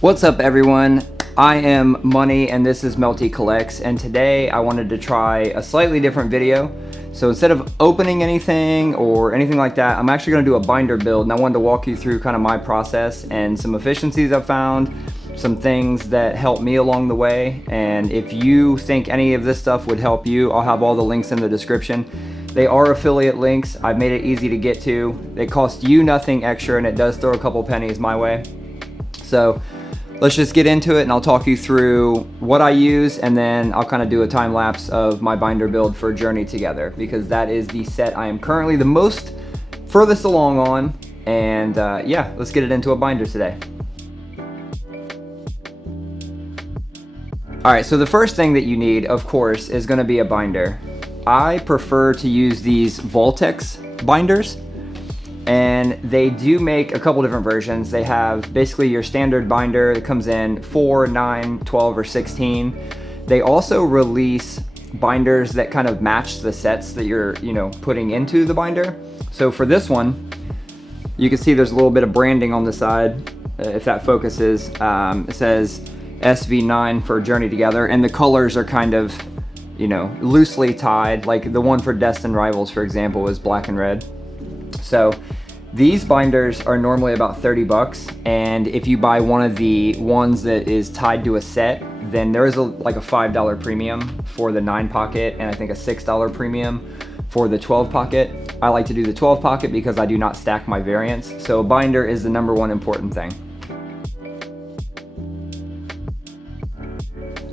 What's up everyone? I am Money and this is Melty Collects, and today I wanted to try a slightly different video. So instead of opening anything or anything like that, I'm actually going to do a binder build, and I wanted to walk you through kind of my process and some efficiencies I've found, some things that helped me along the way. And if you think any of this stuff would help you, I'll have all the links in the description. They are affiliate links. I've made it easy to get to. They cost you nothing extra, and it does throw a couple pennies my way. So let's just get into it and I'll talk you through what I use, and then I'll kind of do a time lapse of my binder build for Journey Together, because that is the set I am currently the furthest along on. And yeah, let's get it into a binder today. All right, so the first thing that you need, of course, is going to be a binder. I prefer to use these Voltex binders, and they do make a couple different versions. They have basically your standard binder that comes in 4, 9, 12, or 16. They also release binders that kind of match the sets that you're, putting into the binder. So for this one, you can see there's a little bit of branding on the side, if that focuses. It says SV9 for Journey Together, and the colors are kind of, loosely tied. Like the one for Destined Rivals, for example, is black and red. So these binders are normally about 30 bucks, and if you buy one of the ones that is tied to a set, then there is like a $5 premium for the 9 pocket, and I think a $6 premium for the 12 pocket. I like to do the 12 pocket because I do not stack my variants. So a binder is the #1 important thing.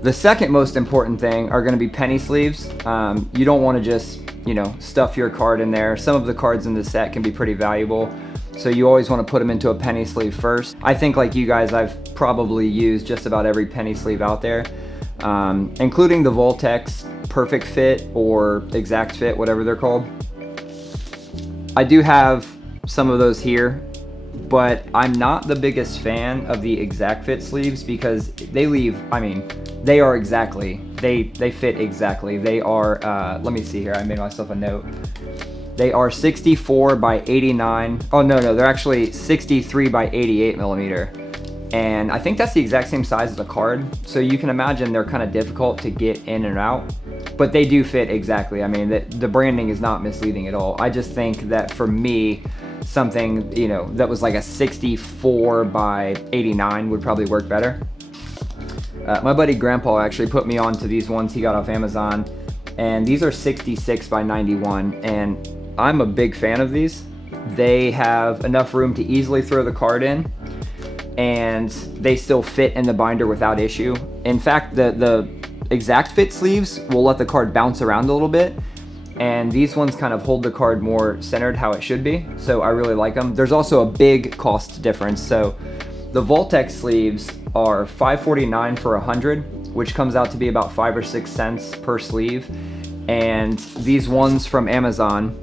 The second most important thing are going to be penny sleeves. You don't want to just stuff your card in there. Some of the cards in the set can be pretty valuable, so you always want to put them into a penny sleeve first. I think, like you guys, I've probably used just about every penny sleeve out there, including the Voltex Perfect Fit or Exact Fit, whatever they're called. I do have some of those here, but I'm not the biggest fan of the Exact Fit sleeves because they fit exactly. They are, let me see here, I made myself a note. They are 64 by 89. Oh, no, they're actually 63 by 88 millimeter. And I think that's the exact same size as a card. So you can imagine they're kind of difficult to get in and out, but they do fit exactly. I mean, the branding is not misleading at all. I just think that for me, something, that was like a 64 by 89 would probably work better. My buddy Grandpa actually put me on to these ones he got off Amazon, and these are 66 by 91, and I'm a big fan of these. They have enough room to easily throw the card in, and they still fit in the binder without issue. In fact, the Exact Fit sleeves will let the card bounce around a little bit, and these ones kind of hold the card more centered how it should be, so I really like them. There's also a big cost difference. So the Voltex sleeves are $5.49 for 100, which comes out to be about 5 or 6 cents per sleeve. And these ones from Amazon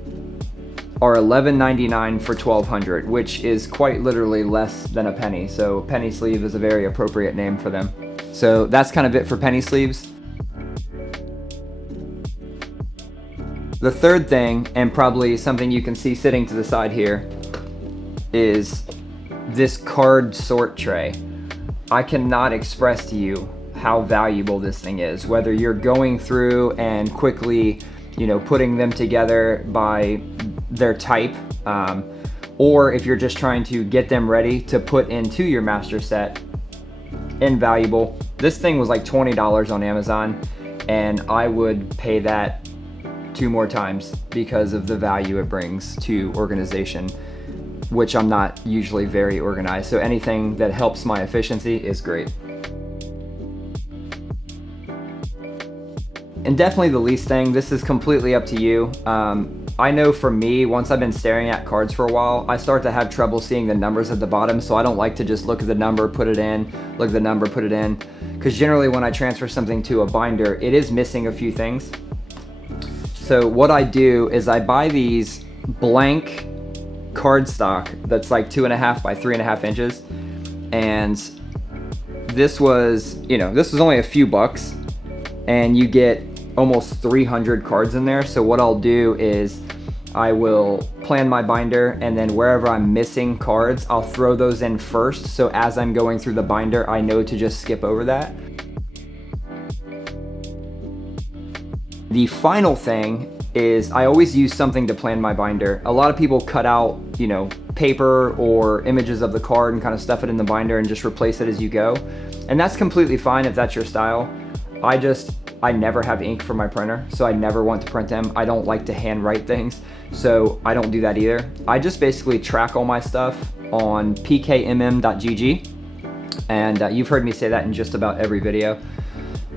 are $11.99 for 1,200, which is quite literally less than a penny. So penny sleeve is a very appropriate name for them. So that's kind of it for penny sleeves. The third thing, and probably something you can see sitting to the side here, is this card sort tray. I cannot express to you how valuable this thing is, whether you're going through and quickly, putting them together by their type, or if you're just trying to get them ready to put into your master set. Invaluable. This thing was like $20 on Amazon, and I would pay that 2 more times because of the value it brings to organization, which I'm not usually very organized. So anything that helps my efficiency is great. And definitely the least thing, this is completely up to you. I know for me, once I've been staring at cards for a while, I start to have trouble seeing the numbers at the bottom, so I don't like to just look at the number, put it in, look at the number, put it in, because generally when I transfer something to a binder, it is missing a few things. So what I do is I buy these blank cardstock that's like 2.5 by 3.5 inches, and this was only a few bucks, and you get almost 300 cards in there. So what I'll do is I will plan my binder, and then wherever I'm missing cards, I'll throw those in first. So as I'm going through the binder, I know to just skip over that. The final thing is I always use something to plan my binder. A lot of people cut out, you know, paper or images of the card and kind of stuff it in the binder and just replace it as you go. And that's completely fine if that's your style. I never have ink for my printer, so I never want to print them. I don't like to handwrite things, so I don't do that either. I just basically track all my stuff on pkmm.gg, and you've heard me say that in just about every video.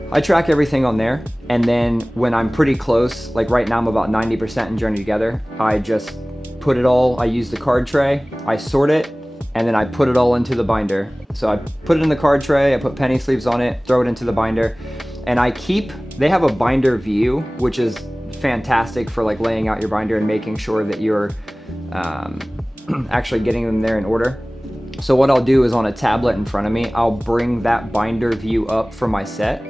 I track everything on there, and then when I'm pretty close, like right now I'm about 90% in Journey Together, I just put it all, I use the card tray, I sort it, and then I put it all into the binder. So I put it in the card tray, I put penny sleeves on it, throw it into the binder, and they have a binder view, which is fantastic for like laying out your binder and making sure that you're actually getting them there in order. So what I'll do is on a tablet in front of me, I'll bring that binder view up for my set.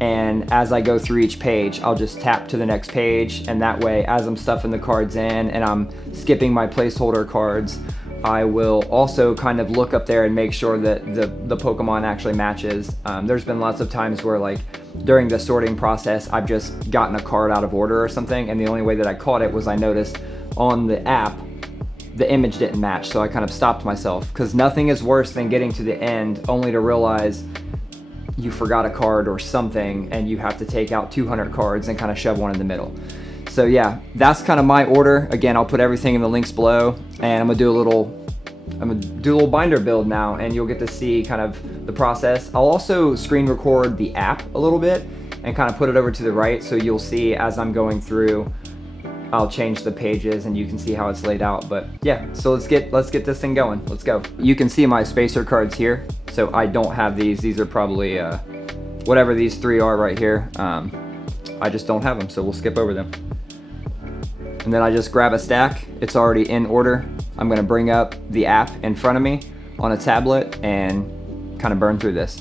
And as I go through each page, I'll just tap to the next page. And that way, as I'm stuffing the cards in and I'm skipping my placeholder cards, I will also kind of look up there and make sure that the Pokemon actually matches. There's been lots of times where like during the sorting process, I've just gotten a card out of order or something. And the only way that I caught it was I noticed on the app, the image didn't match. So I kind of stopped myself, because nothing is worse than getting to the end only to realize you forgot a card or something and you have to take out 200 cards and kind of shove one in the middle. So yeah, that's kind of my order. Again, I'll put everything in the links below, and I'm gonna do a little binder build now, and you'll get to see kind of the process. I'll also screen record the app a little bit and kind of put it over to the right, so you'll see as I'm going through, I'll change the pages and you can see how it's laid out. But yeah, so let's get this thing going. Let's go. You can see my spacer cards here. So I don't have these. These are probably whatever these three are right here. I just don't have them, so we'll skip over them. And then I just grab a stack. It's already in order. I'm gonna bring up the app in front of me on a tablet and kind of burn through this.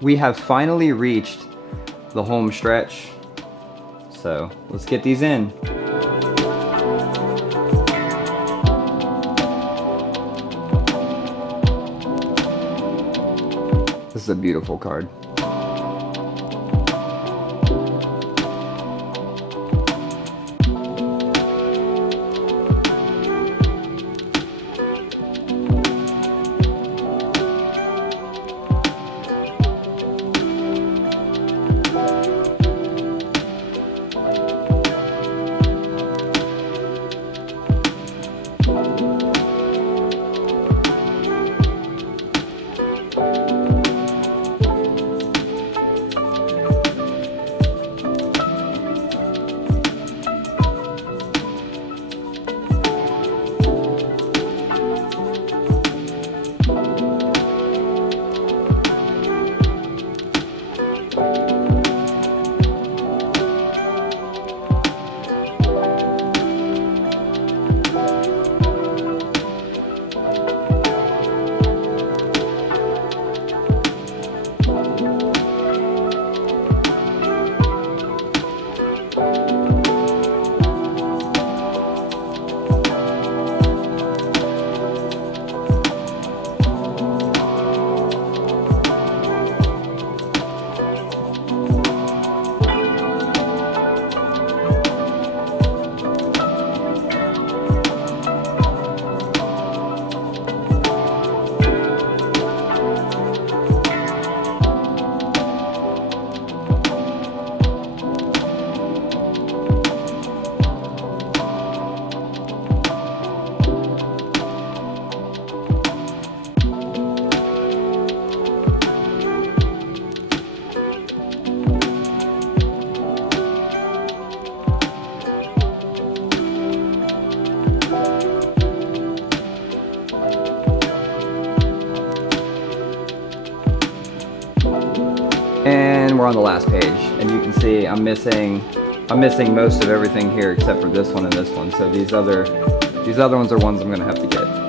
we have finally reached the home stretch. So let's get these in. This is a beautiful card. And we're on the last page, and you can see I'm missing most of everything here except for this one and this one. So these other ones are ones I'm gonna have to get.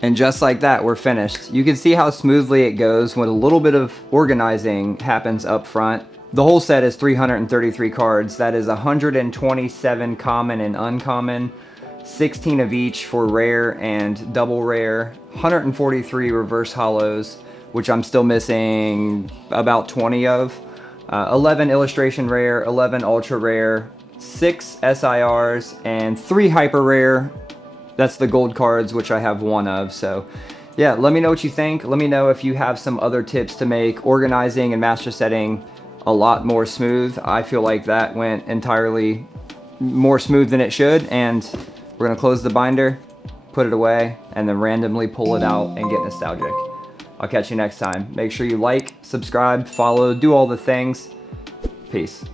And just like that, we're finished. You can see how smoothly it goes when a little bit of organizing happens up front. The whole set is 333 cards. That is 127 common and uncommon, 16 of each for rare and double rare, 143 reverse holos, which I'm still missing about 20 of, 11 illustration rare, 11 ultra rare, 6 SIRs, and 3 hyper rare. That's the gold cards, which I have 1 of. So yeah, let me know what you think. Let me know if you have some other tips to make organizing and master setting a lot more smooth. I feel like that went entirely more smooth than it should. And we're gonna close the binder, put it away, and then randomly pull it out and get nostalgic. I'll catch you next time. Make sure you like, subscribe, follow, do all the things. Peace.